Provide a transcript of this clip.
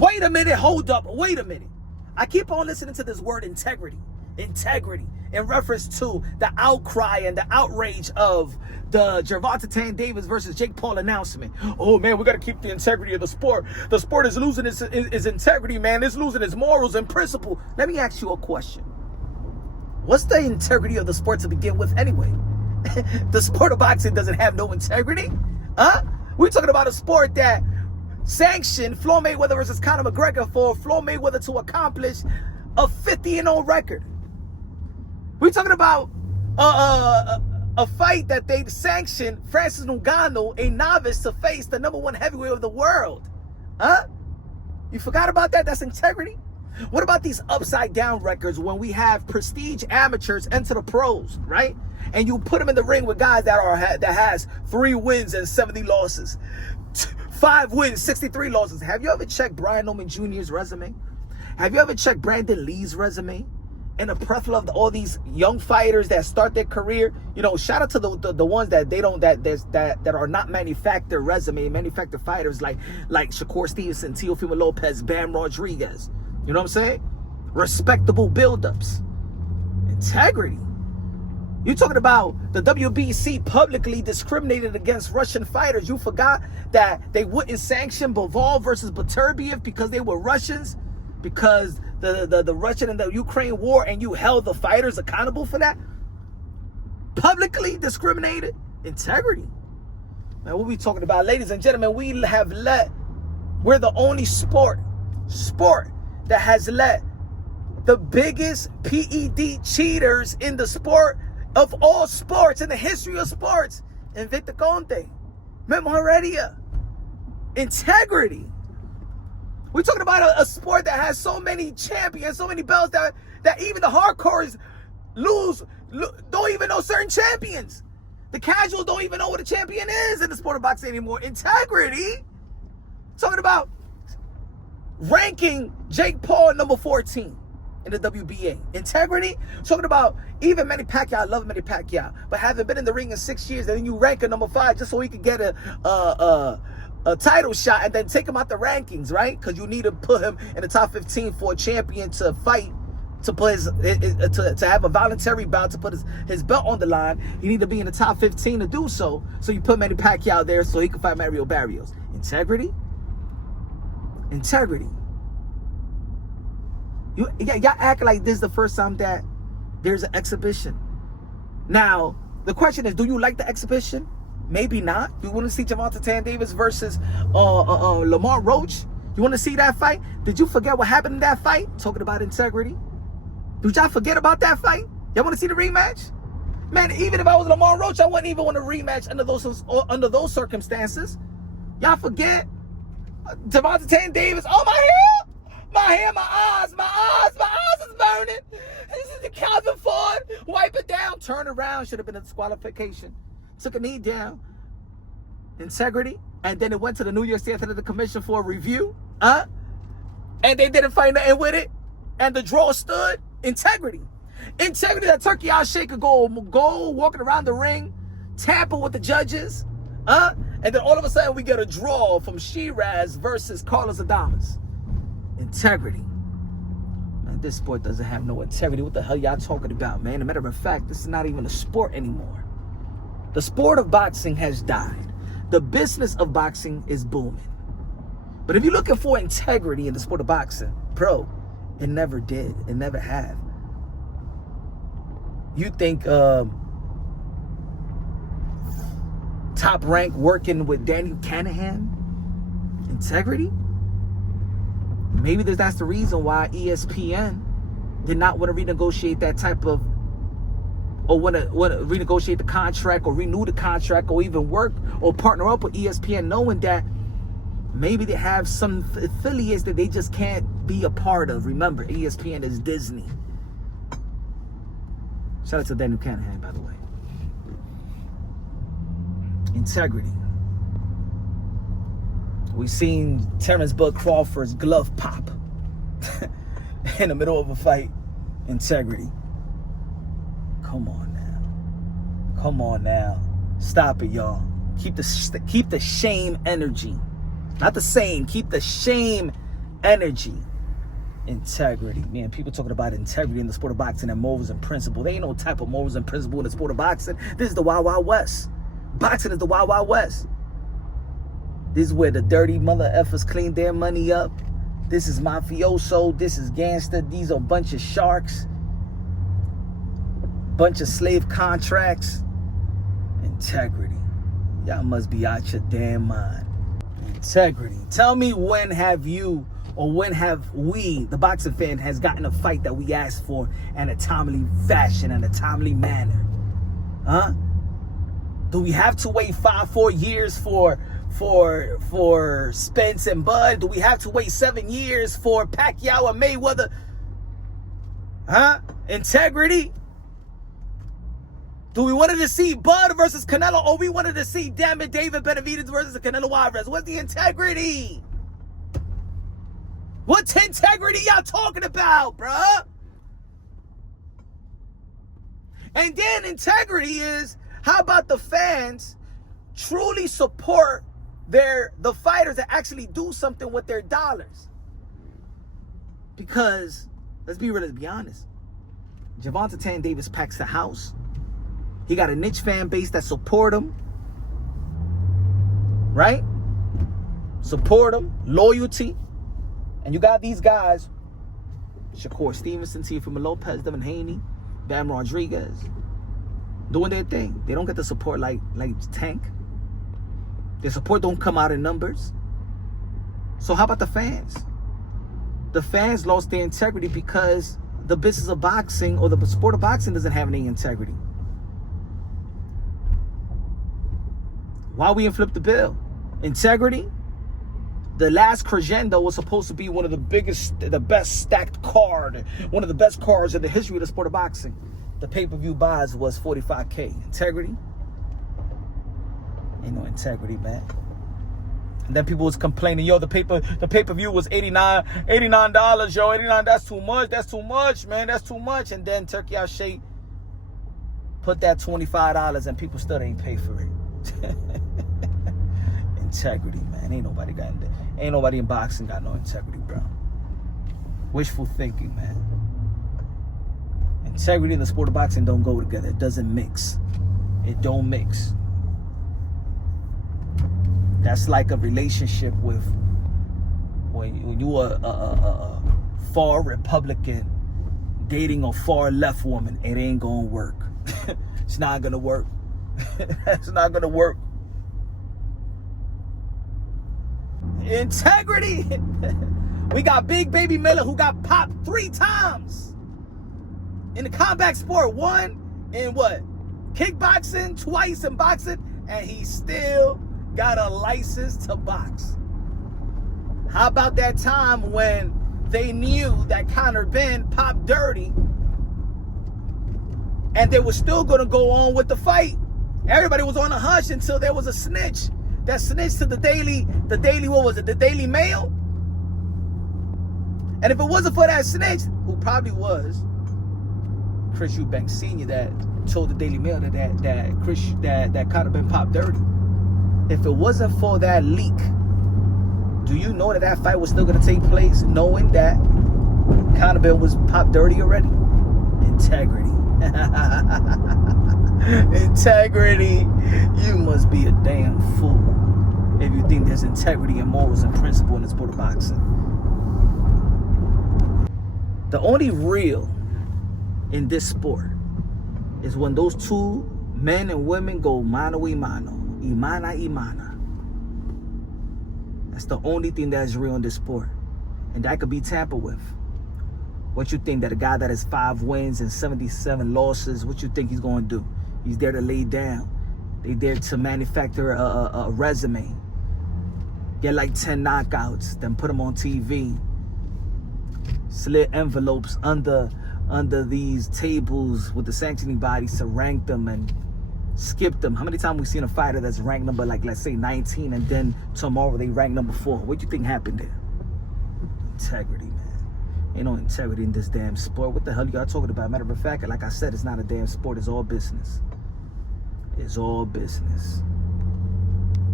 Wait a minute, hold up, wait a minute. I keep on listening to this word integrity, in reference to the outcry and the outrage of the Gervonta Davis versus Jake Paul announcement. Oh man, we got to keep the integrity of the sport. The sport is losing its integrity, man. It's losing its morals and principle. Let me ask you a question. What's the integrity of the sport to begin with anyway? The sport of boxing doesn't have no integrity. We're talking about a sport that sanctioned Floyd Mayweather versus Conor McGregor for Floyd Mayweather to accomplish a 50-0 record. We're talking about a fight that they sanctioned Francis Ngannou, a novice, to face the #1 heavyweight of the world. You forgot about that? That's integrity. What about these upside down records when we have prestige amateurs enter the pros, right? And you put them in the ring with guys that has 3 wins and 70 losses, 5 wins, 63 losses. Have you ever checked Brian Norman Jr.'s resume? Have you ever checked Brandon Lee's resume? And the plethora of all these young fighters that start their career, you know, shout out to the ones that that are not manufactured fighters like Shakur Stevenson, Teofimo Lopez, Bam Rodriguez. You know what I'm saying? Respectable buildups. Integrity. You're talking about the WBC publicly discriminated against Russian fighters. You forgot that they wouldn't sanction Bivol versus Beterbiev because they were Russians, because the Russian and the Ukraine war, and you held the fighters accountable for that? Publicly discriminated. Integrity. Man, what we talking about? Ladies and gentlemen, we're the only sport that has let the biggest PED cheaters in the sport of all sports, in the history of sports, Invicta Conte, Memo Heredia. Integrity. We're talking about a sport that has so many champions, so many belts that even the hardcores don't even know certain champions. The casuals don't even know what a champion is in the sport of boxing anymore. Integrity. Talking about ranking Jake Paul number 14 in the WBA. Integrity. Talking about even Manny Pacquiao. I love Manny Pacquiao, but having been in the ring in 6 years, and then you rank him number 5 just so he could get a title shot and then take him out the rankings, right? Because you need to put him in the top 15 for a champion to fight, to put to have a voluntary bout, to put his belt on the line. You need to be in the top 15 to do so. So you put Manny Pacquiao there so he can fight Mario Barrios. Integrity. Integrity. Y'all act like this is the first time that there's an exhibition. Now, the question is, do you like the exhibition? Maybe not. You want to see Gervonta Davis versus Lamar Roach? You want to see that fight? Did you forget what happened in that fight? Talking about integrity. Did y'all forget about that fight? Y'all want to see the rematch? Man, even if I was Lamar Roach, I wouldn't even want to rematch under those circumstances. Y'all forget Gervonta Davis. Oh, my hair, my eyes is burning. This is the Calvin Ford. Wipe it down. Turn around. Should have been a disqualification. Took a knee down. Integrity. And then it went to the New York State Athletic Commission for a review. And they didn't find nothing with it. And the draw stood. Integrity. Integrity that Turkey Al-Sheikh could go walking around the ring, tamper with the judges. And then all of a sudden we get a draw from Shiraz versus Carlos Adames. Integrity. Man, this sport doesn't have no integrity. What the hell y'all talking about, man? As a matter of fact, this is not even a sport anymore. The sport of boxing has died. The business of boxing is booming. But if you're looking for integrity in the sport of boxing, bro, it never did. It never have. You think Top Rank working with Daniel Canahan? Integrity? Maybe that's the reason why ESPN did not want to renegotiate that type of, or want to renegotiate the contract or renew the contract or even work or partner up with ESPN, knowing that maybe they have some affiliates that they just can't be a part of. Remember, ESPN is Disney. Shout out to Daniel Canahan, by the way. Integrity. We've seen Terrence Bud Crawford's glove pop in the middle of a fight. Integrity. Come on now. Come on now. Stop it, y'all. Keep the shame energy. Not the same. Keep the shame energy, integrity. Man, people talking about integrity in the sport of boxing and morals and principle. There ain't no type of morals and principle in the sport of boxing. This is the Wild Wild West. Boxing is the Wild Wild West. This is where the dirty mother effers clean their money up. This is mafioso. This is gangster. These are a bunch of sharks. Bunch of slave contracts. Integrity. Y'all must be out your damn mind. Integrity. Tell me, when have you, or when have we, the boxing fan, has gotten a fight that we asked for in a timely fashion, in a timely manner? Huh? Do we have to wait 4 years for Spence and Bud? Do we have to wait 7 years for Pacquiao and Mayweather? Huh? Integrity? Do we wanted to see Bud versus Canelo, or we wanted to see, damn it, David Benavidez versus Canelo Alvarez? What's the integrity? What integrity y'all talking about, bruh? And then integrity is, how about the fans truly support the fighters that actually do something with their dollars? Because, let's be real, let's be honest. Gervonta Davis packs the house. He got a niche fan base that support him. Right? Support him. Loyalty. And you got these guys, Shakur Stevenson, Teofimo Lopez, Devin Haney, Bam Rodriguez, doing their thing. They don't get the support like Tank. Their support don't come out in numbers. So how about the fans? The fans lost their integrity because the business of boxing, or the sport of boxing, doesn't have any integrity. Why we flip the bill? Integrity? The last crescendo was supposed to be one of the biggest, the best stacked card, one of the best cards in the history of the sport of boxing. The pay-per-view buys was $45K. Integrity? Ain't no integrity, man. And then people was complaining, yo, the pay-per-view was $89, yo, $89, that's too much, man, that's too much. And then Turkey Out Shade put that $25 and people still ain't pay for it. Integrity, man. Ain't nobody in boxing got no integrity, bro. Wishful thinking, man. Integrity and the sport of boxing don't go together. It doesn't mix. It don't mix. That's like a relationship with when you are a far Republican dating a far left woman. It ain't gonna work. It's not gonna work. It's not gonna work. Integrity. We got Big Baby Miller, who got popped 3 times in the combat sport. 1 in what? Kickboxing, twice in boxing, and he still got a license to box. How about that time when they knew that Conor Ben popped dirty and they were still gonna go on with the fight? Everybody was on a hush until there was a snitch that snitched to the Daily, what was it? The Daily Mail? And if it wasn't for that snitch, who probably was Chris Eubanks Sr., that told the Daily Mail that Conor Ben popped dirty. If it wasn't for that leak, do you know that fight was still going to take place, knowing that Conor Ben was popped dirty already? Integrity. Integrity. You must be a damn fool if you think there's integrity and morals and principle in the sport of boxing. The only real in this sport is when those two men and women go mano a mano, imana imana. That's the only thing that is real in this sport, and that could be tampered with. What you think that a guy that has 5 wins and 77 losses, what you think he's going to do? He's there to lay down. They there to manufacture a resume. Get like 10 knockouts, then put them on TV. Slit envelopes under these tables with the sanctioning bodies to rank them and skip them. How many times we seen a fighter that's ranked number, like, let's say 19, and then tomorrow they rank number 4? What do you think happened there? Integrity, man. Ain't no integrity in this damn sport. What the hell y'all talking about? Matter of fact, like I said, it's not a damn sport. It's all business. It's all business.